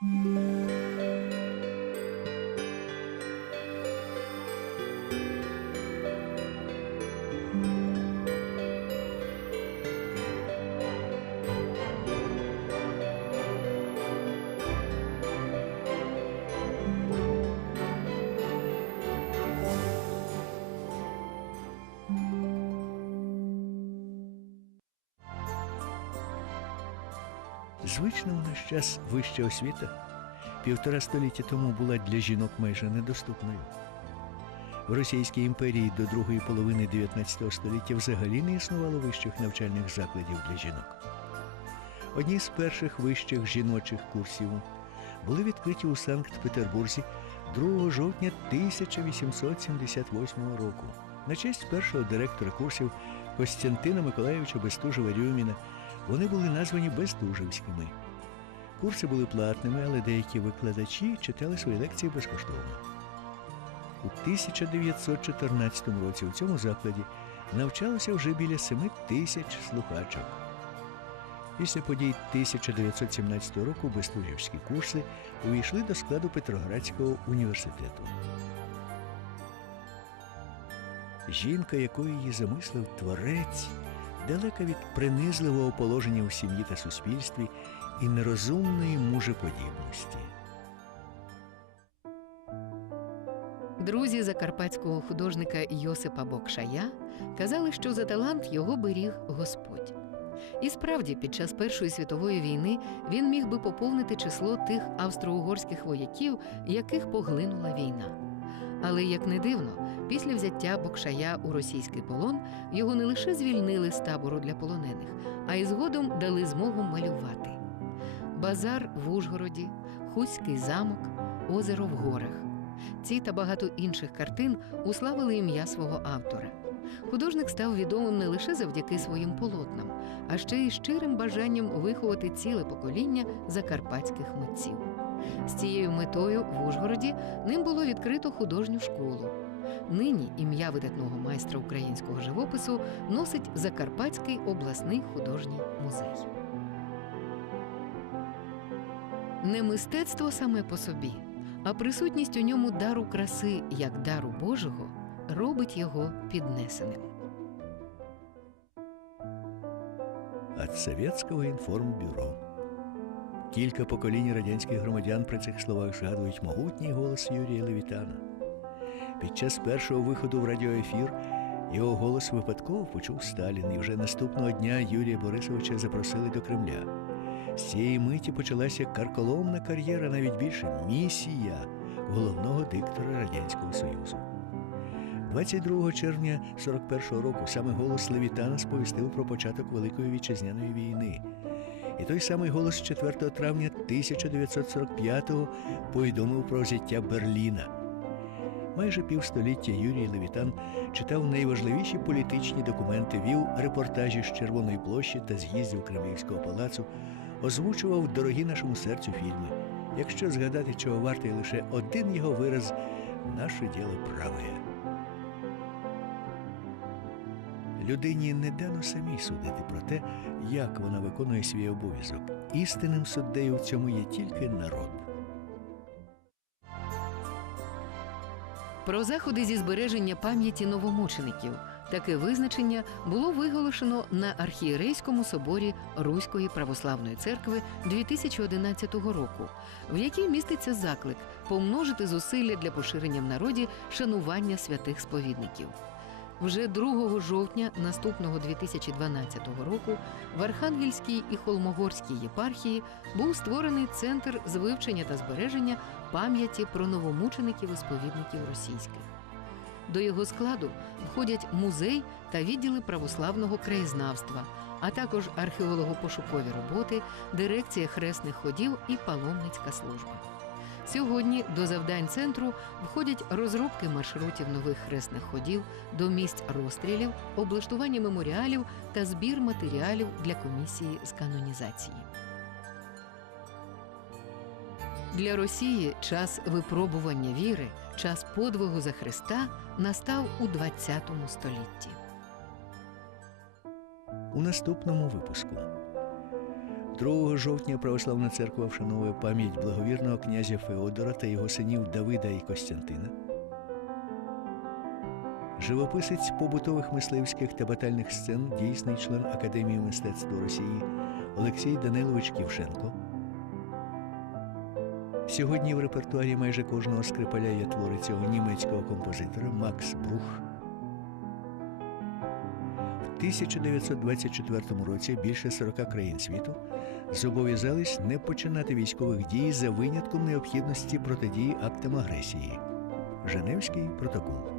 Música Звична у наш час вища освіта півтора століття тому була для жінок майже недоступною. В Російській імперії до другої половини 19 століття взагалі не існувало вищих навчальних закладів для жінок. Одні з перших вищих жіночих курсів були відкриті у Санкт-Петербурзі 2 жовтня 1878 року на честь першого директора курсів Костянтина Миколаєвича Бестужева-Рюміна вони були названі Бестужевськими. Курси були платними, але деякі викладачі читали свої лекції безкоштовно. У 1914 році у цьому закладі навчалося вже біля 7 тисяч слухачок. Після подій 1917 року Бестужівські курси увійшли до складу Петроградського університету. Жінка, якою її замислив творець, далека від принизливого положення у сім'ї та суспільстві і нерозумної мужеподібності. Друзі закарпатського художника Йосипа Бокшая казали, що за талант його беріг Господь. І справді, під час Першої світової війни він міг би поповнити число тих австро-угорських вояків, яких поглинула війна. Але як не дивно, після взяття Бокшая у російський полон його не лише звільнили з табору для полонених, а й згодом дали змогу малювати. Базар в Ужгороді, Хуський замок, озеро в горах. Ці та багато інших картин уславили ім'я свого автора. Художник став відомим не лише завдяки своїм полотнам, а ще й щирим бажанням виховати ціле покоління закарпатських митців. З цією метою в Ужгороді ним було відкрито художню школу. Нині ім'я видатного майстра українського живопису носить Закарпатський обласний художній музей. Не мистецтво саме по собі, а присутність у ньому дару краси як дару Божого робить його піднесеним. От Совєтського інформбюро. Кілька поколінь радянських громадян при цих словах згадують могутній голос Юрія Левітана. Під час першого виходу в радіоефір його голос випадково почув Сталін, і вже наступного дня Юрія Борисовича запросили до Кремля. З цієї миті почалася карколомна кар'єра, навіть більше місія головного диктора Радянського Союзу. 22 червня 41-го року саме голос Левітана сповістив про початок Великої вітчизняної війни. І той самий голос 4 травня 1945-го повідомив про взяття Берліна. Майже півстоліття Юрій Левітан читав найважливіші політичні документи, вів репортажі з Червоної площі та з'їздів Кремлівського палацу, озвучував дорогі нашому серцю фільми. Якщо згадати, чого вартий лише один його вираз наше діло праве. Людині не дано самій судити про те, як вона виконує свій обов'язок. Істинним суддею в цьому є тільки народ. Про заходи зі збереження пам'яті новомучеників таке визначення було виголошено на архієрейському соборі Руської православної церкви 2011 року, в якій міститься заклик помножити зусилля для поширення в народі шанування святих сповідників. Вже 2 жовтня наступного 2012 року в Архангельській і Холмогорській єпархії був створений центр з вивчення та збереження пам'яті про новомучеників і сповідників російських. До його складу входять музей та відділи православного краєзнавства, а також археолого-пошукові роботи, дирекція хресних ходів і паломницька служба. Сьогодні до завдань центру входять розробки маршрутів нових хресних ходів до місць розстрілів, облаштування меморіалів та збір матеріалів для комісії з канонізації. Для Росії час випробування віри, час подвигу за Христа настав у ХХ столітті. У наступному випуску. 2 жовтня православна церква вшановує пам'ять благовірного князя Феодора та його синів Давида і Костянтина. Живописець побутових мисливських та батальних сцен, дійсний член Академії мистецтв Росії Олексій Данилович Ківшенко. Сьогодні в репертуарі майже кожного скрипаля є твори цього німецького композитора Макс Брух. В 1924 році більше 40 країн світу зобов'язались не починати військових дій за винятком необхідності протидії актам агресії. Женевський протокол.